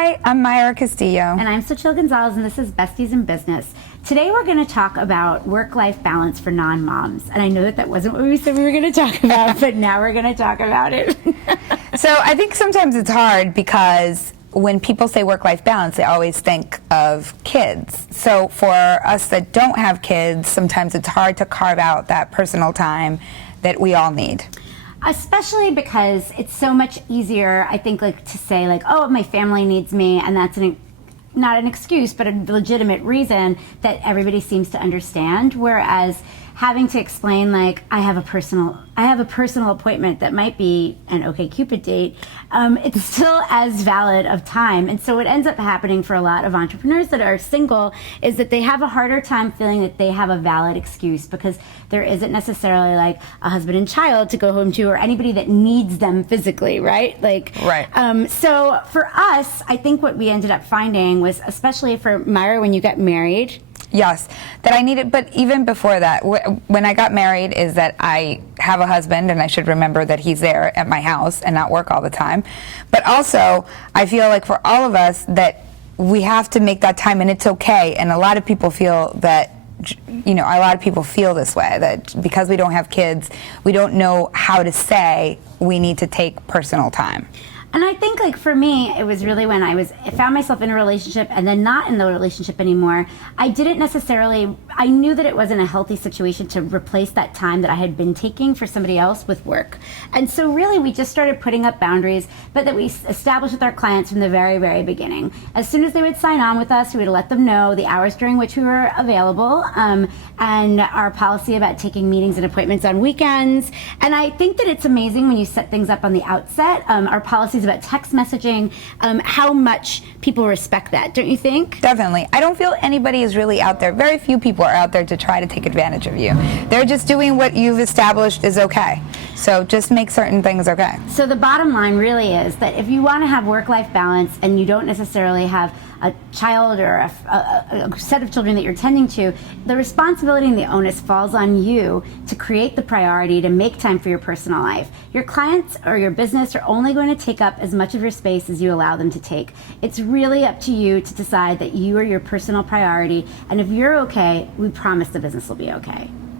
Hi, I'm Myra Castillo. And I'm Sochil Gonzalez, and this is Besties in Business. Today we're going to talk about work-life balance for non-moms. And I know that wasn't what we said we were going to talk about, but now we're going to talk about it. So I think sometimes it's hard because when people say work-life balance, they always think of kids. So for us that don't have kids, sometimes it's hard to carve out that personal time that we all need. Especially because it's so much easier, I think, like to say, like, oh, my family needs me, and that's not an excuse, but a legitimate reason that everybody seems to understand. Whereas having to explain, like, I have a personal appointment that might be an OkCupid date, it's still as valid of time. And so what ends up happening for a lot of entrepreneurs that are single is that they have a harder time feeling that they have a valid excuse because there isn't necessarily like a husband and child to go home to or anybody that needs them physically, right? Like, right. So for us, I think what we ended up finding was, especially for Myra, when you got married. Yes, that I needed, but even before that, when I got married, is that I have a husband and I should remember that he's there at my house and not work all the time. But also, I feel like for all of us that we have to make that time, and it's okay. And a lot of people feel that, you know, a lot of people feel this way, that because we don't have kids, we don't know how to say we need to take personal time. And I think, like, for me, it was really when I found myself in a relationship and then not in the relationship anymore. I knew that it wasn't a healthy situation to replace that time that I had been taking for somebody else with work. And so really we just started putting up boundaries, but that we established with our clients from the very, very beginning. As soon as they would sign on with us, we would let them know the hours during which we were available, and our policy about taking meetings and appointments on weekends. And I think that it's amazing when you set things up on the outset, our policies about text messaging, how much people respect that, don't you think? Definitely. I don't feel anybody is really out there. Very few people are out there to try to take advantage of you. They're just doing what you've established is okay. So just make certain things okay. So the bottom line really is that if you want to have work-life balance and you don't necessarily have a child or a set of children that you're tending to, the responsibility and the onus falls on you to create the priority to make time for your personal life. Your clients or your business are only going to take up as much of your space as you allow them to take. It's really up to you to decide that you are your personal priority, and if you're okay, we promise the business will be okay.